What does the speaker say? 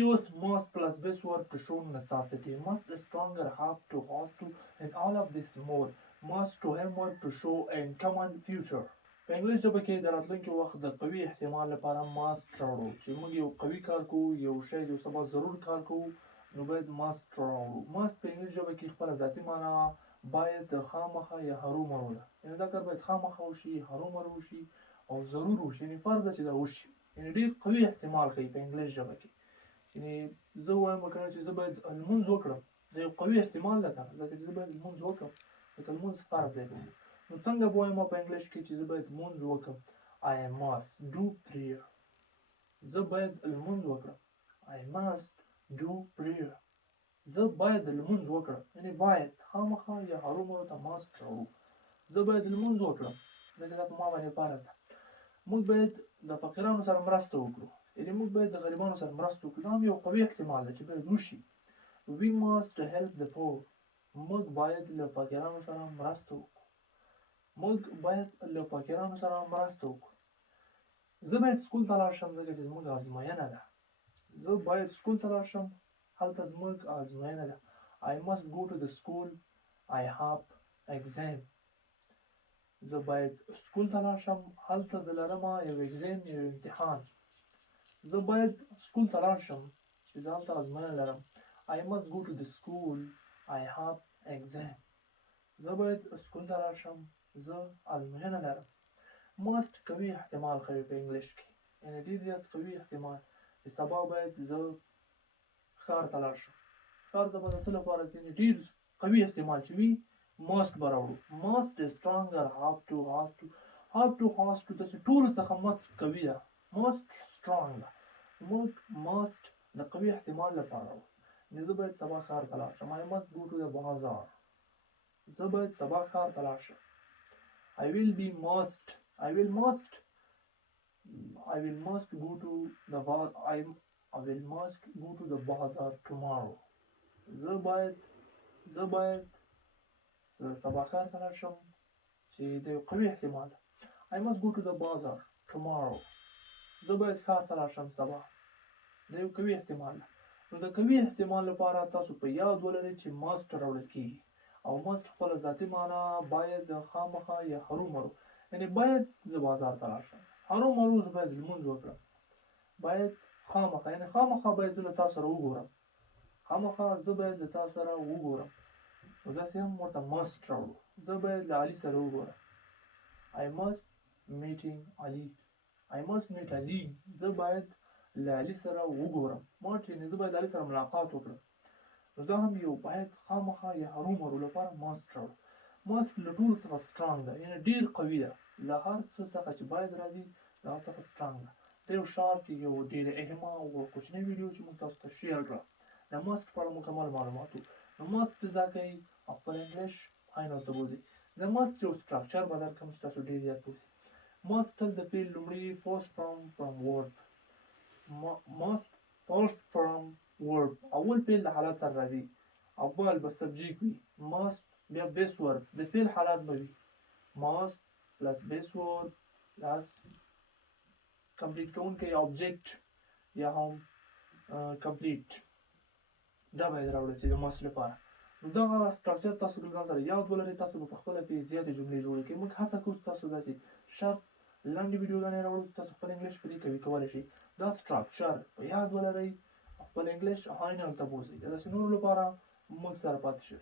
use must plus base verb to show necessity. Must is stronger, have to, has to, and all of this more. Must to have more to show and common future. په انګلیس ژبه کې د راتلونکي وخت د قوي احتمال لپاره must راوړو. چې موږ یو قوي کار کوو، یو شی د سبا ضرور کار کوو، نو باید must راوړو. must په انګلیس ژبه کې خپله ذاتي معنا باید خامخا یا هرومرو ده. یعنې دا کار باید خامخا وشي، هرومرو وشي او ضرور وشي. یعنې فرض ده چې دا وشي. یعنې ډېر قوي احتمال کوي په انګلیس ژبه کې. یعنې زه وایم کنه چې زه باید لمونځ وکړم، دا یو قوي احتمال ده کنه، ځکه چې زه باید لمونځ وکړم، ځکه لمونځ فرض دی. نو څنګه به وایم په انګلیش کې چې زه باید لمونځ وکړم؟ I must do prayer. زه باید لمونځ وکړم. I must do prayer. زه باید لمونځ وکړم. یعنې باید خامخا یا هرومرو ته must راوړو. زه باید لمونځ وکړم، ځکه دا په ما باندې فرض ده. موږ باید د فقیرانو سره مرسته وکړو. یعنې موږ باید د غریبانو سره مرسته وکړو. دا هم یو قوي احتمال ده چې باید وشي. We must help the poor. موږ باید له فقیرانو سره مرسته وکړو. موږ باید له فقیرانو سره مرسته وکړو. زه باید سکول ته لاړ شم، ځکه چې زموږ ازموینه ده. زه باید سکول ته لاړ شم، هلته زموږ ازموینه ده. I must go to the school. I have exam. زه باید سکول ته لاړ شم، هلته زه لرم یو اگزام، یو امتحان. زه باید سکول ته لاړ شم چې زه هلته ازموینه لرم. I must go to the school. I have exam. زه باید سکول ته لاړ شم، زه ازموینه لرم. must قوي احتمال کوي په انګلیش کې، یعنې ډېر زیات قوي احتمال چې سبا باید زه ښار ته لاړ شم. ښار ته به د څه لپاره ځې؟ ډېر قوي احتمال چې وي must به راوړو. must is stronger, have to, has to. have to, has to داسې ټولو څخه must قوي ده. must strong ده. موږ must د قوي احتمال لپاره راوړو. زه باید سبا ښار ته لاړ شم. I must go to the bazaar. زه باید سبا ښار ته لاړ شم. I will must go to the bazaar tomorrow. زه باید سبا ښار ته لاړ شم، چې د یو قوي احتمال ده. I must go to the bazaar tomorrow. زه باید ښار ته لاړ شم سبا، د یو قوي احتمال ده. نو د قوي احتمال لپاره تاسو په یاد ولرئ چې must راوړل کېږي، او must خپله ذاتي معنا باید خامخا یا هرومرو. یعنې باید زه بازار ته لاړ شم، هرومرو زه باید لمونځ وکړم. باید خامخا، یعنې خامخا باید زه له تا سره وګورم. خامخا زه باید له تا سره وګورم. نو داسې هم ورته must راوړو. زه باید له علي سره وګورم. I must meet Ali. زه باید له علي سره وګورم. یعنې زه باید له علي سره ملاقات وکړم. نو دا هم یو باید خامخا یا هرومرو لپاره must راوړو. must له ټولو څخه strong ده، یعنې ډېر قوي ده. له هر څه څخه چې باید راځي له هغه څخه strong ده. دا یو شارټ، یو ډېر اهمه او کوچنۍ ویډیو چې موږ تاسو ته شیر کړه. د must په اړه مکمل معلومات وو. نو must زده کوئ او خپل انګلیش هاینو ته بوځئ. د must یو سټرکچر به درکړم چې تاسو ډېر زیات پوه شئ. must تل د فعل لومړي first form from verb. must first form verb، اول فعل د حالت سره راځي. اول به سبجیکټ وي. must بیا بیس ورب، د فعل حالت به وي must پلس بیس ورب پلس کمپلیټ کوونکی آبجیکټ یا هم کمپلیټ. دا باید راوړل چې د must لپاره. نو دغه سټرکچر تاسو له ځان سره یاد ولرئ. تاسو به په خپله پرې زیاتې جملې جوړې کړئ. موږ هڅه کوو چې تاسو داسې شارټ لنډې ویډیوګانې راوړو چې تاسو خپل انګلیش پرې قوي کولی شئ. دا سټرکچر په یاد ولرئ، خپل انګلیش هاینل ته بوځئ. د داسې نورو لپاره موږ سره پاتې شئ.